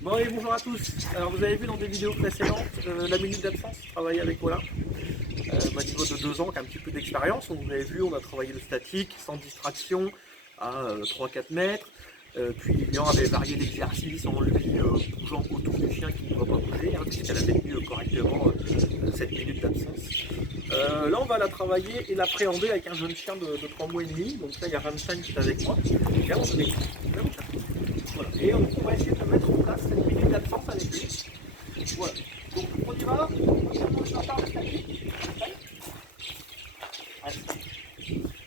Bon et bonjour à tous. Alors vous avez vu dans des vidéos précédentes la minute d'absence, travailler avec Olin, niveau de 2 ans qui a un petit peu d'expérience. Vous avez vu, on a travaillé le statique, sans distraction, à 3-4 mètres. Puis Lilian avait varié l'exercice en lui bougeant autour du chien qui ne va pas bouger, puisqu'elle avait tenu correctement cette minute d'absence. Là on va la travailler et l'appréhender avec un jeune chien de 3 mois et demi. Donc là il y a Rammstein qui est avec moi. Viens, on se met. Voilà. Et on va essayer de mettre en place cette minute d'absence avec lui. Voilà. Donc on y va. On commence par le statique.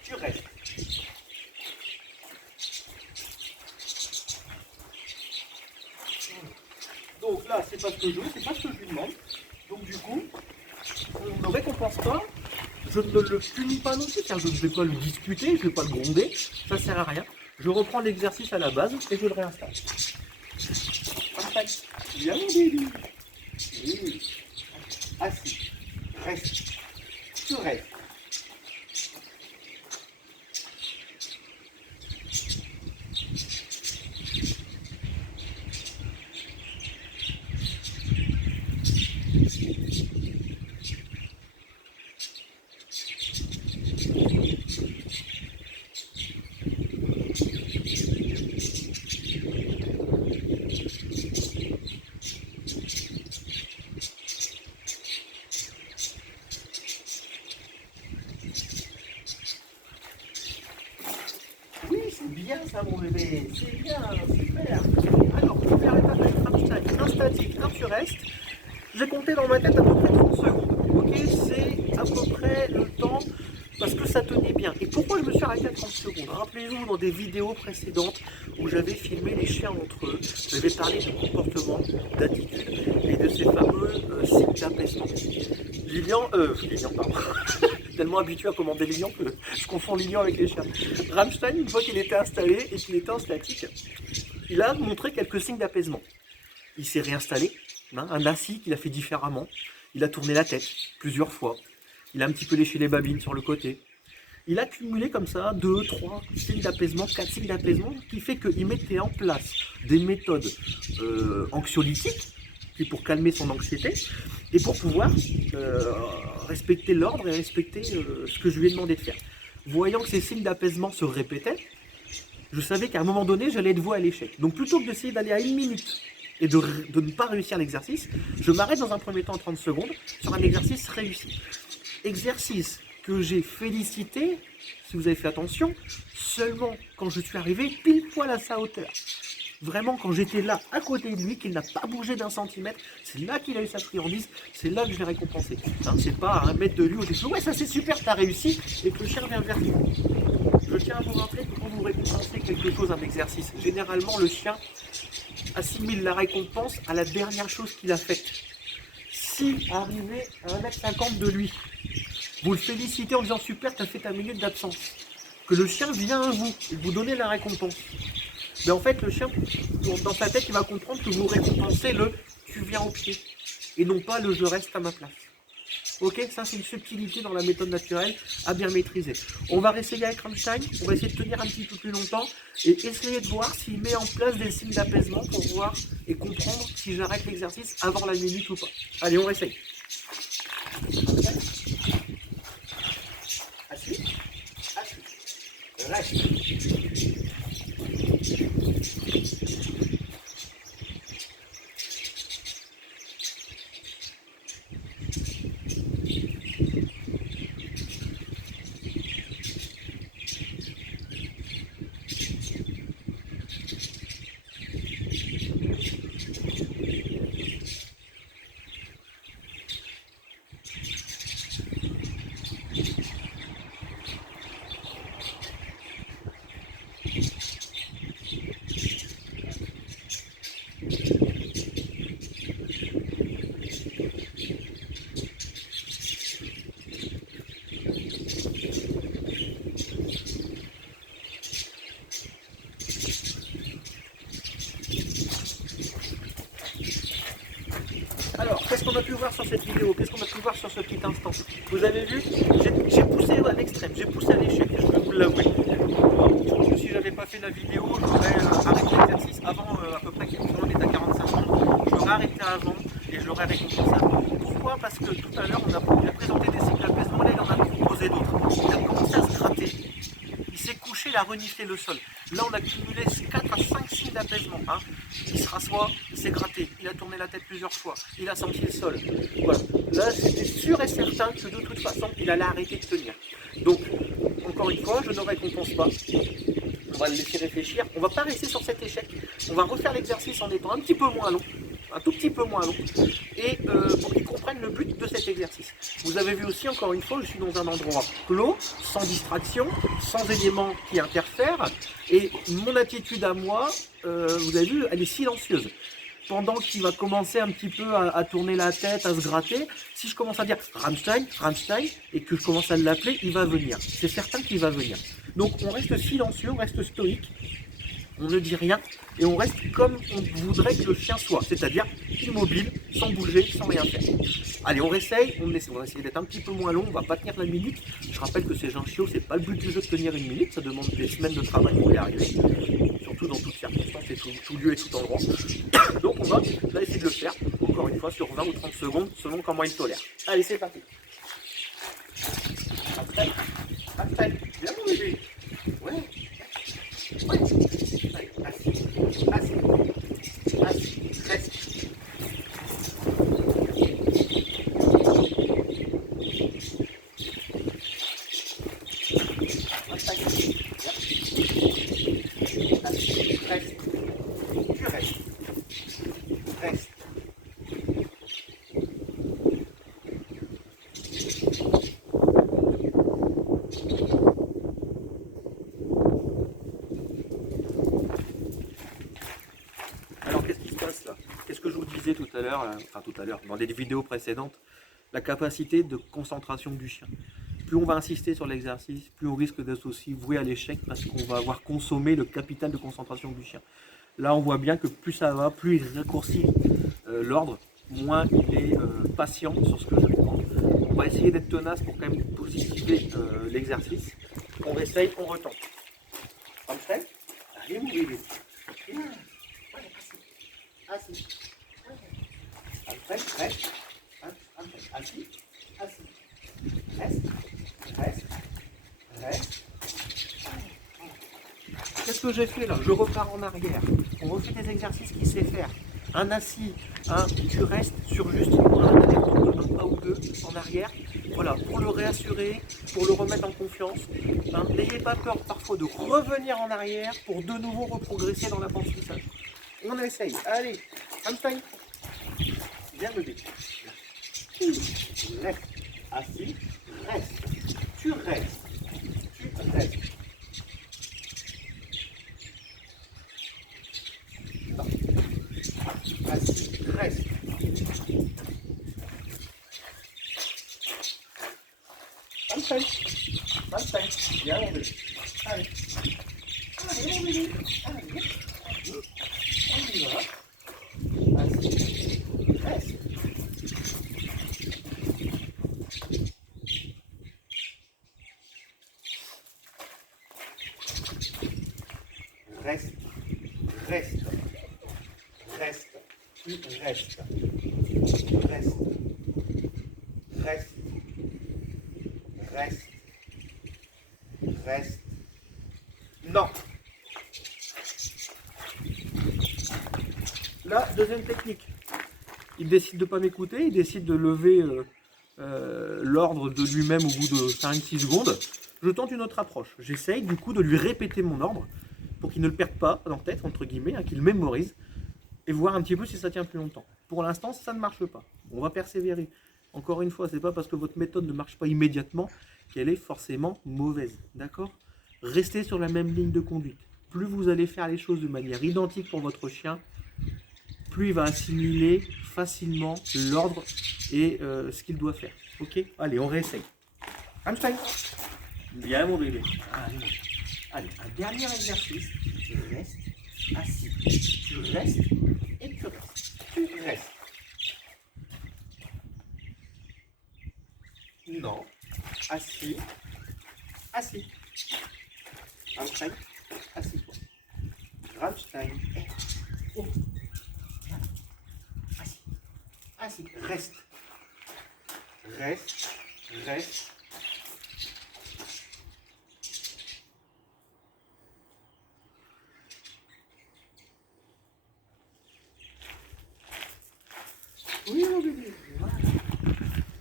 Tu restes. Donc là, c'est pas ce que je veux, c'est pas ce que je lui demande. Donc du coup, on ne récompense pas. Je ne le punis pas non plus, car je ne vais pas le discuter, je ne vais pas le gronder, ça ne sert à rien. Je reprends l'exercice à la base et je le réinstalle. Bien mon bébé. Oui. Assis. Reste. Tu restes. Oui, c'est bien ça mon bébé, c'est bien, super. Alors, pour faire l'étape avec Rammstein, un statique, un tu restes, j'ai compté dans ma tête à peu près 30 secondes. Ok, c'est à peu près le temps parce que ça tenait bien. Et pourquoi je me suis arrêté à 30 secondes? Rappelez-vous dans des vidéos précédentes où j'avais filmé les chiens entre eux, j'avais parlé de comportement, d'attitude et de ces fameux signes d'apaisement. Lilian, pardon. Tellement habitué à commander Lilian que je confonds Lilian avec les chiens. Rammstein, une fois qu'il était installé et qu'il était en statique, il a montré quelques signes d'apaisement. Il s'est réinstallé, un assis qu'il a fait différemment. Il a tourné la tête plusieurs fois. Il a un petit peu léché les babines sur le côté. Il a cumulé comme ça 2, 3 signes d'apaisement, 4 signes d'apaisement, qui fait qu'il mettait en place des méthodes anxiolytiques pour calmer son anxiété et pour pouvoir respecter l'ordre et respecter ce que je lui ai demandé de faire. Voyant que ces signes d'apaisement se répétaient, je savais qu'à un moment donné, j'allais être voué à l'échec. Donc plutôt que d'essayer d'aller à 1 minute et de ne pas réussir l'exercice, je m'arrête dans un premier temps 30 secondes sur un exercice réussi. Exercice que j'ai félicité, si vous avez fait attention, seulement quand je suis arrivé pile poil à sa hauteur. Vraiment, quand j'étais là, à côté de lui, qu'il n'a pas bougé d'un centimètre, c'est là qu'il a eu sa friandise, c'est là que je l'ai récompensé. C'est pas à 1 mètre de lui où j'ai dit « Ouais, ça c'est super, t'as réussi » et que le chien vient vers lui. Je tiens à vous rappeler que quand vous récompensez quelque chose, un exercice, généralement le chien assimile la récompense à la dernière chose qu'il a faite. Si arrivé à 1,50 m de lui, vous le félicitez en disant « Super, t'as fait ta minute d'absence », que le chien vient à vous et vous donnez la récompense. Mais en fait, le chien, dans sa tête, il va comprendre que vous récompensez le « tu viens au pied » et non pas le « je reste à ma place ». Ok, ça c'est une subtilité dans la méthode naturelle à bien maîtriser. On va réessayer avec Rammstein, on va essayer de tenir un petit peu plus longtemps et essayer de voir s'il met en place des signes d'apaisement pour voir et comprendre si j'arrête l'exercice avant la minute ou pas. Allez, on essaye. Assis, assis, reste. Alors, qu'est-ce qu'on a pu voir sur cette vidéo? Qu'est-ce qu'on a pu voir sur ce petit instant? Vous avez vu, j'ai poussé à l'extrême, j'ai poussé à l'échec, je peux vous l'avouer. Je pense que si j'avais pas fait la vidéo, j'aurais arrêté l'exercice avant peu près que on est à 45 secondes, je l'aurais arrêté avant et je l'aurais récompensé avant. Pourquoi? Parce que tout à l'heure, il a présenté des cycles d'apaisement, là il en a proposé d'autres. Il a commencé à se gratter, il s'est couché, il a reniflé le sol. Là, on a cumulé 4 à 5 signes d'apaisement. Hein. Il se rassoit, il s'est gratté, il a tourné la tête plusieurs fois, il a senti le sol. Voilà. Là, c'était sûr et certain que de toute façon, il allait arrêter de tenir. Donc, encore une fois, je ne récompense pas. On va le laisser réfléchir. On ne va pas rester sur cet échec. On va refaire l'exercice en étant un petit peu moins long. Un tout petit peu moins long, et pour qu'ils comprennent le but de cet exercice. Vous avez vu aussi, encore une fois, je suis dans un endroit clos, sans distraction, sans éléments qui interfèrent, et mon attitude à moi, vous avez vu, elle est silencieuse. Pendant qu'il va commencer un petit peu à tourner la tête, à se gratter, si je commence à dire Rammstein, Rammstein, et que je commence à l'appeler, il va venir. C'est certain qu'il va venir. Donc on reste silencieux, on reste stoïque, on ne dit rien, et on reste comme on voudrait que le chien soit, c'est-à-dire immobile, sans bouger, sans rien faire. Allez, on réessaye, on va essayer d'être un petit peu moins long, on ne va pas tenir la minute. Je rappelle que ces gens chiots, c'est pas le but du jeu de tenir une minute, ça demande des semaines de travail pour y arriver, surtout dans toutes circonstances et tout lieu et tout endroit. Donc on va essayer de le faire, encore une fois, sur 20 ou 30 secondes, selon comment il tolère. Allez, c'est parti. Après, bien mon bébé. Ouais. Ouais. Assis, reste. Reste. Tu restes. Reste. Alors qu'est-ce qui se passe là? Qu'est-ce que je vous disais tout à l'heure, dans des vidéos précédentes, la capacité de concentration du chien. Plus on va insister sur l'exercice, plus on risque d'être aussi voué à l'échec parce qu'on va avoir consommé le capital de concentration du chien. Là, on voit bien que plus ça va, plus il raccourcit l'ordre, moins il est patient sur ce que je lui demande. On va essayer d'être tenace pour quand même positiver l'exercice. On réessaye, on retente. Comme ça, allez mon bébé. Bien. Assis. Après, reste. Assis. Reste. Qu'est-ce que j'ai fait là? Je repars en arrière. On refait des exercices qu'il sait faire. Un assis, tu restes sur juste un aller-retour de un pas ou deux en arrière. Voilà, pour le réassurer, pour le remettre en confiance. N'ayez pas peur parfois de revenir en arrière pour de nouveau reprogresser dans l'apprentissage. On essaye. Allez, Rammstein. Viens me bébé. Reste. Assis. Reste. Tu restes. Assis. Reste. Rammstein. Viens mon bébé. Allez. Allez mon bébé. Allez. On y va. Assis. Reste. Reste. Non. Là, deuxième technique. Il décide de ne pas m'écouter, il décide de lever l'ordre de lui-même au bout de 5-6 secondes. Je tente une autre approche. J'essaye du coup de lui répéter mon ordre pour qu'il ne le perde pas dans la tête, entre guillemets, qu'il mémorise, et voir un petit peu si ça tient plus longtemps. Pour l'instant, ça ne marche pas. On va persévérer. Encore une fois, ce n'est pas parce que votre méthode ne marche pas immédiatement qu'elle est forcément mauvaise. D'accord? Restez sur la même ligne de conduite. Plus vous allez faire les choses de manière identique pour votre chien, plus il va assimiler facilement l'ordre et ce qu'il doit faire. Ok? Allez, on réessaye. Rammstein. Bien mon bébé. Allez, un dernier exercice. Tu restes assis. Tu restes et tu restes. Tu restes. Non. Assis. Rammstein. Assis-toi. Rammstein. Oh. Reste. Reste. Reste. Oui, mon bébé.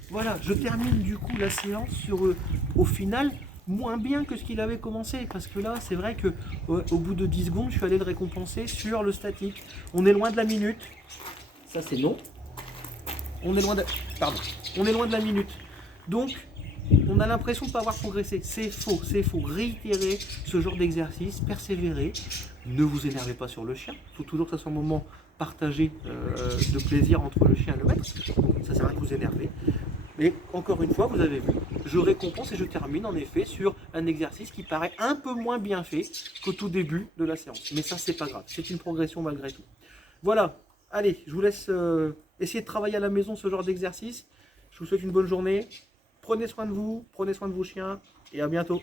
Voilà, je termine du coup la séance sur au final moins bien que ce qu'il avait commencé. Parce que là, c'est vrai que au bout de 10 secondes, je suis allé le récompenser sur le statique. On est loin de la minute. Ça, c'est non. On est loin de. Pardon. On est loin de la minute. Donc, on a l'impression de ne pas avoir progressé. C'est faux, c'est faux. Réitérez ce genre d'exercice, persévérez. Ne vous énervez pas sur le chien. Il faut toujours que ça soit un moment partagé de plaisir entre le chien et le maître. Donc, ça sert à rien de vous énerver. Mais encore une fois, vous avez vu, je récompense et je termine en effet sur un exercice qui paraît un peu moins bien fait qu'au tout début de la séance. Mais ça, c'est pas grave. C'est une progression malgré tout. Voilà. Allez, je vous laisse essayer de travailler à la maison ce genre d'exercice. Je vous souhaite une bonne journée. Prenez soin de vous, prenez soin de vos chiens et à bientôt.